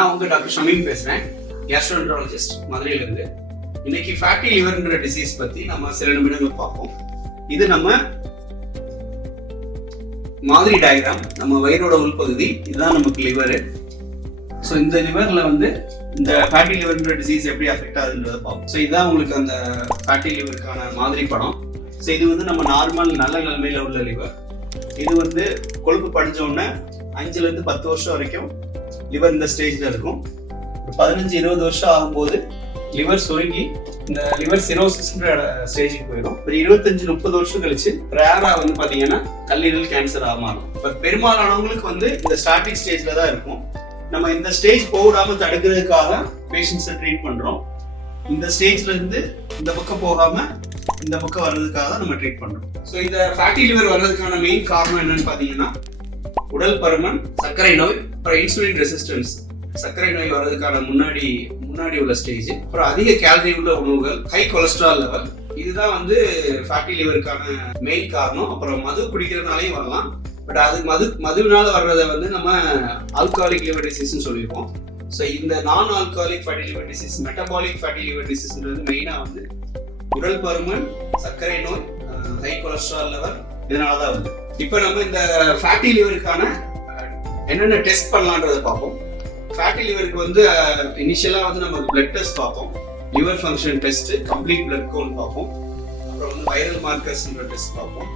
நான் உங்க டாக்டர் ஷமீம் பேசுறேன், கேஸ்ட்ரோஎன்ட்ராலஜிஸ்ட் மதுரையில இருந்து. இன்னைக்கு ஃபேட்டி லிவர்ன்ற டிசீஸ் பத்தி நம்ம சில நிமிடங்கள் பார்ப்போம். இது நம்ம மாதிரி டயக்ராம், நம்ம வயிறோட உள்பகுதி, இதுதான் நமக்கு லிவர். ஸோ இந்த லிவர்ல வந்து இந்த ஃபேட்டி லிவர்ன்ற டிசீஸ் எப்படி அஃபெக்ட் ஆகுதுன்றதை பார்ப்போம். ஸோ இதுதான் உங்களுக்கு அந்த ஃபேட்டி லிவருக்கான மாதிரி படம். ஸோ இது வந்து நம்ம நார்மல் நல்ல நிலைமையில உள்ள லிவர். இது வந்து கொழுப்பு படிஞ்ச உடனே 5 to 10 வருஷம் வரைக்கும் லிவர் இந்த ஸ்டேஜ்ல இருக்கும். 15-20 வருஷம் ஆகும்போது லிவர் சுருங்கி இந்த லிவர் சிரோசிஸ்ன்ற ஸ்டேஜுக்கு போயிடும். ஒரு 25-30 வருஷம் கழிச்சு ரேரா வந்து பாத்தீங்கன்னா கல்லீரல் கேன்சர் மாறும். இப்போ பெரும்பாலானவங்களுக்கு வந்து இந்த ஸ்டார்டிங் ஸ்டேஜ்ல தான் இருக்கும். நம்ம இந்த ஸ்டேஜ் போடாம தடுக்கிறதுக்காக பேஷண்ட்ஸை ட்ரீட் பண்றோம். இந்த ஸ்டேஜ்ல இருந்து இந்த பக்கம் போகாம இந்த பக்கம் வர்றதுக்காக நம்ம ட்ரீட் பண்றோம். ஸோ இந்த ஃபேட்டி லிவர் வர்றதுக்கான மெயின் காரணம் என்னன்னு பாத்தீங்கன்னா உடல் பருமன், சர்க்கரை நோய், அப்புறம் இன்சுலின் ரெசிஸ்டன்ஸ். சர்க்கரை நோய் வர்றதுக்கான முன்னாடி உள்ள ஸ்டேஜ், அப்புறம் அதிக கேலரி உள்ள உணவுகள், ஹை கொலஸ்ட்ரால் லெவல், இதுதான் வந்து ஃபேட்டி லிவருக்கான மெயின் காரணம். அப்புறம் மது குடிக்கிறதுனாலையும் வரலாம். பட் அது மதுவினால வர்றதை வந்து நம்ம ஆல்கஹாலிக் லிவர் டிசீஸ்ன்னு சொல்லியிருக்கோம். ஸோ இந்த நான் alcoholic fatty liver disease, metabolic fatty liver டிசீஸ்ன்றது மெயினா வந்து உடல் பருமன், சர்க்கரை நோய், ஹை கொலஸ்ட்ரால் லெவல், இதனாலதான் வந்து. இப்போ நம்ம இந்த ஃபேட்டி லிவருக்கான என்னென்ன டெஸ்ட் பண்ணலான்றதை பார்ப்போம். ஃபேட்டி லிவருக்கு வந்து இனிஷியலா வந்து நம்ம பிளட் டெஸ்ட் பார்ப்போம். Liver function test, complete blood count பார்ப்போம். அப்புறம் வந்து வைரல் மார்க்கர்ஸ்ன்ற டெஸ்ட் பார்ப்போம்.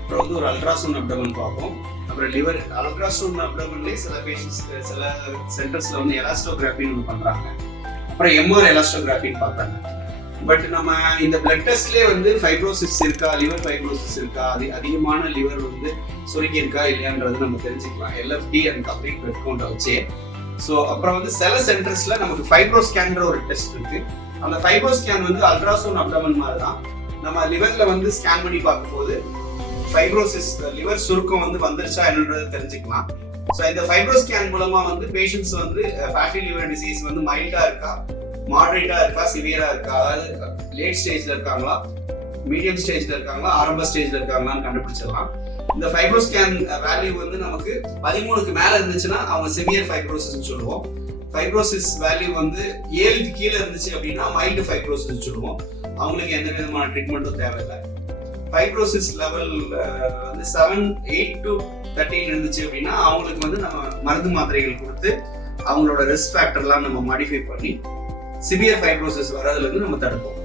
அப்புறம் வந்து ஒரு அல்ட்ராசவுண்ட் அப்டமன் பார்ப்போம். அப்புறம் லிவர் அல்ட்ராசவுண்ட் அப்டமன்லேயே சில பேஷண்ட்ஸ், சில சென்டர்ஸ்ல வந்து எலாஸ்டோகிராஃபின்னு ஒன்று பண்றாங்க. அப்புறம் எம்ஆர் எலாஸ்டோகிராஃபின்னு பார்க்குறாங்க. பட் நம்ம இந்த பிளட் டெஸ்ட்லேயே வந்து ஃபைப்ரோசிஸ் இருக்கா, லிவர் ஃபைப்ரோசிஸ் இருக்கா, அதிகமான லிவர் வந்து சுருங்கி இருக்கா இல்லையான்றது நம்ம தெரிஞ்சுக்கலாம் எல்எஃப்டி அண்ட் கம்ப்ளீட் பிளட் கவுண்டை வச்சே. ஸோ அப்புறம் வந்து சில சென்டர்ஸ்ல நமக்கு ஃபைப்ரோ ஸ்கேன்ற ஒரு டெஸ்ட் இருக்கு. அந்த ஃபைப்ரோ ஸ்கேன் வந்து அல்ட்ராசவுண்ட் அப்டமன் மாதிரி தான். நம்ம லிவர்ல வந்து ஸ்கேன் பண்ணி பார்க்கும்போது ஃபைப்ரோசிஸ், லிவர் சுருக்கம் வந்து வந்துருச்சா என்னன்றது தெரிஞ்சுக்கலாம். ஸோ இந்த ஃபைப்ரோ ஸ்கேன் மூலமா வந்து பேஷண்ட்ஸ் வந்து ஃபேட்டி லிவர் டிசீஸ் வந்து மைல்டா இருக்கா, மாடரேட்டா இருக்கா, சிவியரா இருக்கா, அதாவது லேட் ஸ்டேஜ்ல இருக்காங்களா, மீடியம் ஸ்டேஜ்ல இருக்காங்களா, ஆரம்ப ஸ்டேஜ்ல இருக்காங்களான்னு கண்டுபிடிச்சிடலாம். இந்த ஃபைப்ரோ ஸ்கேன் வேல்யூ வந்து நமக்கு 13க்கு மேல இருந்துச்சுன்னா அவங்க சிவியர் ஃபைப்ரோசிஸ் சொல்லுவோம். ஃபைப்ரோசிஸ் வேல்யூ வந்து 7க்கு கீழே இருந்துச்சு அப்படின்னா மைல்டு ஃபைப்ரோசிஸ் சொல்லுவோம். அவங்களுக்கு எந்த விதமான ட்ரீட்மெண்ட்டும் தேவையில்லை. ஃபைப்ரோசிஸ் லெவல் வந்து 7-8 to 13 இருந்துச்சு அப்படின்னா அவங்களுக்கு வந்து நம்ம மருந்து மாத்திரைகள் கொடுத்து அவங்களோட ரிஸ்க் ஃபேக்டர்லாம் நம்ம மாடிஃபை பண்ணி சிவியர் ஃபைப்ரோசிஸ் வர்றதுல இருந்து நம்ம தடுப்போம்.